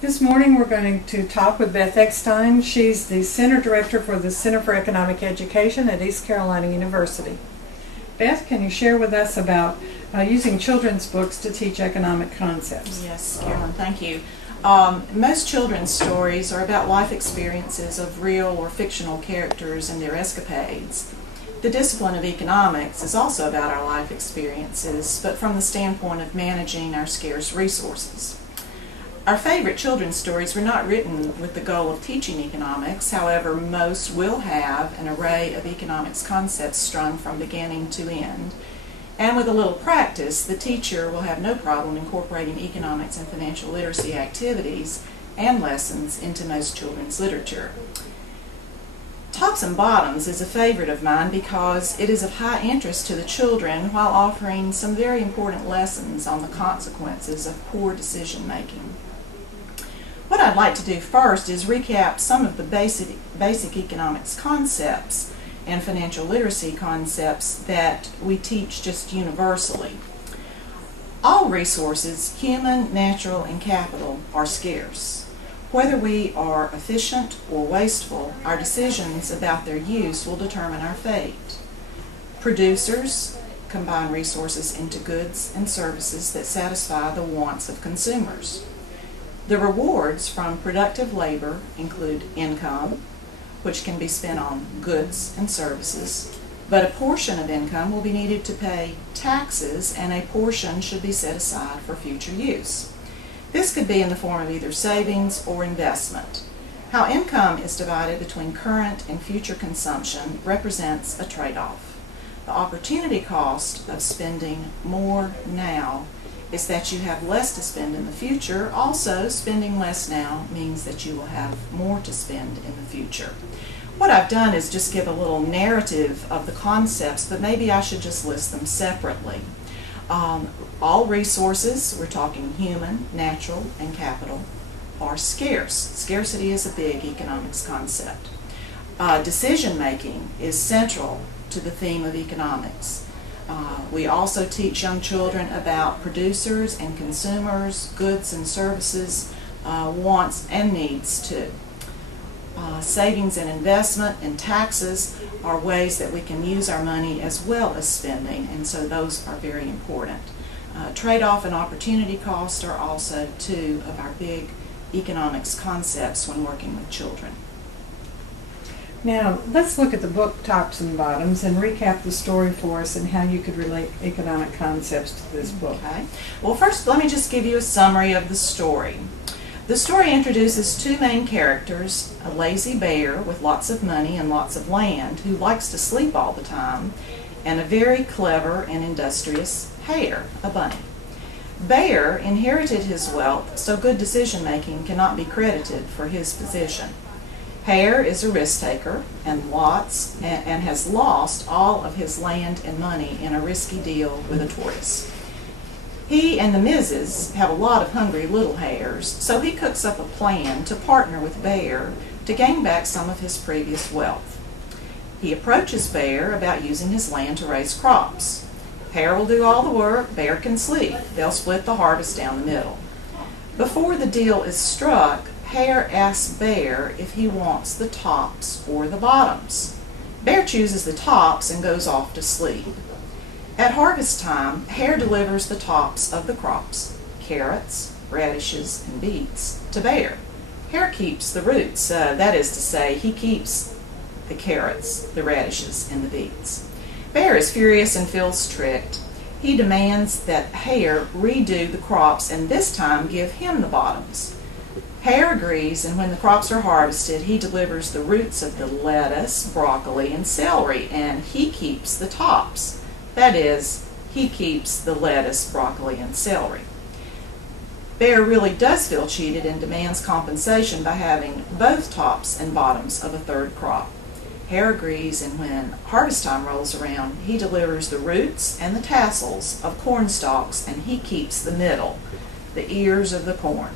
This morning we're going to talk with Beth Eckstein. She's the Center Director for the Center for Economic Education at East Carolina University. Beth, can you share with us about using children's books to teach economic concepts? Yes, Carolyn, thank you. Most children's stories are about life experiences of real or fictional characters and their escapades. The discipline of economics is also about our life experiences, but from the standpoint of managing our scarce resources. Our favorite children's stories were not written with the goal of teaching economics. However, most will have an array of economics concepts strung from beginning to end. And with a little practice, the teacher will have no problem incorporating economics and financial literacy activities and lessons into most children's literature. Tops and Bottoms is a favorite of mine because it is of high interest to the children while offering some very important lessons on the consequences of poor decision making. What I'd like to do first is recap some of the basic economics concepts and financial literacy concepts that we teach just universally. All resources, human, natural, and capital, are scarce. Whether we are efficient or wasteful, our decisions about their use will determine our fate. Producers combine resources into goods and services that satisfy the wants of consumers. The rewards from productive labor include income, which can be spent on goods and services, but a portion of income will be needed to pay taxes, and a portion should be set aside for future use. This could be in the form of either savings or investment. How income is divided between current and future consumption represents a trade-off. The opportunity cost of spending more now is that you have less to spend in the future. Also, spending less now means that you will have more to spend in the future. What I've done is just give a little narrative of the concepts, but maybe I should just list them separately. All resources, we're talking human, natural, and capital, are scarce. Scarcity is a big economics concept. Decision making is central to the theme of economics. We also teach young children about producers and consumers, goods and services, wants and needs too. Savings and investment and taxes are ways that we can use our money as well as spending, and so those are very important. Trade-off and opportunity cost are also two of our big economics concepts when working with children. Now, let's look at the book Tops and Bottoms and recap the story for us and how you could relate economic concepts to this book. Okay. Well, first, let me just give you a summary of the story. The story introduces two main characters, a lazy bear with lots of money and lots of land who likes to sleep all the time, and a very clever and industrious hare, a bunny. Bear inherited his wealth, so good decision-making cannot be credited for his position. Hare is a risk-taker and has lost all of his land and money in a risky deal with a tortoise. He and the missus have a lot of hungry little hares, so he cooks up a plan to partner with Bear to gain back some of his previous wealth. He approaches Bear about using his land to raise crops. Hare will do all the work, Bear can sleep. They'll split the harvest down the middle. Before the deal is struck, Hare asks Bear if he wants the tops or the bottoms. Bear chooses the tops and goes off to sleep. At harvest time, Hare delivers the tops of the crops, carrots, radishes, and beets, to Bear. Hare keeps the roots, that is to say, he keeps the carrots, the radishes, and the beets. Bear is furious and feels tricked. He demands that Hare redo the crops and this time give him the bottoms. Hare agrees, and when the crops are harvested, he delivers the roots of the lettuce, broccoli, and celery, and he keeps the tops. That is, he keeps the lettuce, broccoli, and celery. Bear really does feel cheated and demands compensation by having both tops and bottoms of a third crop. Hare agrees, and when harvest time rolls around, he delivers the roots and the tassels of corn stalks, and he keeps the middle, the ears of the corn.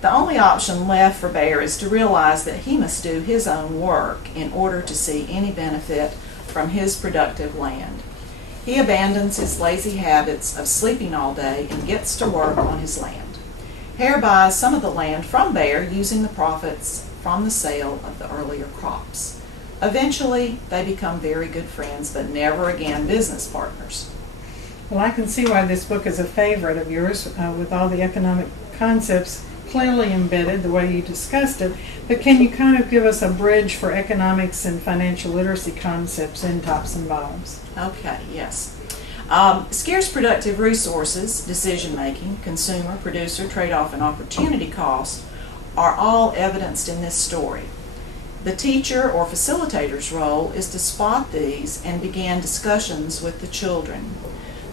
The only option left for Bear is to realize that he must do his own work in order to see any benefit from his productive land. He abandons his lazy habits of sleeping all day and gets to work on his land. Hare buys some of the land from Bear using the profits from the sale of the earlier crops. Eventually, they become very good friends, but never again business partners. Well, I can see why this book is a favorite of yours, with all the economic concepts clearly embedded the way you discussed it. But can you kind of give us a bridge for economics and financial literacy concepts in Tops and Bottoms? Okay, yes. Scarce productive resources, decision making, consumer, producer, trade-off, and opportunity cost are all evidenced in this story. The teacher or facilitator's role is to spot these and begin discussions with the children.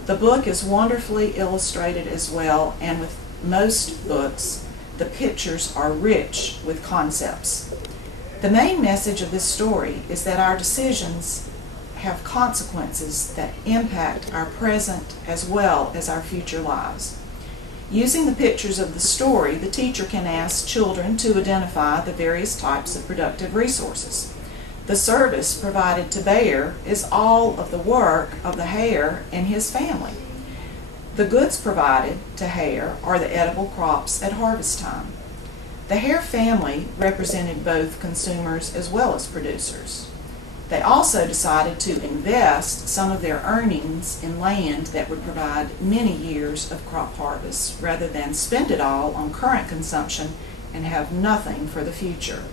The book is wonderfully illustrated as well, and with most books, the pictures are rich with concepts. The main message of this story is that our decisions have consequences that impact our present as well as our future lives. Using the pictures of the story, the teacher can ask children to identify the various types of productive resources. The service provided to Bear is all of the work of the hare and his family. The goods provided to Hare are the edible crops at harvest time. The Hare family represented both consumers as well as producers. They also decided to invest some of their earnings in land that would provide many years of crop harvests rather than spend it all on current consumption and have nothing for the future.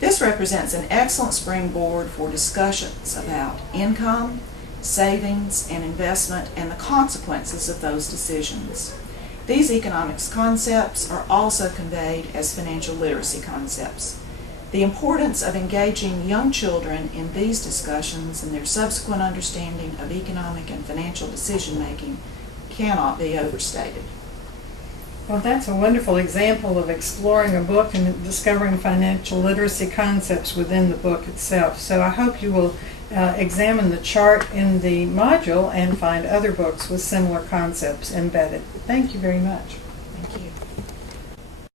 This represents an excellent springboard for discussions about income, savings, and investment, and the consequences of those decisions. These economics concepts are also conveyed as financial literacy concepts. The importance of engaging young children in these discussions and their subsequent understanding of economic and financial decision making cannot be overstated. Well, that's a wonderful example of exploring a book and discovering financial literacy concepts within the book itself. So I hope you will examine the chart in the module and find other books with similar concepts embedded. Thank you very much. Thank you.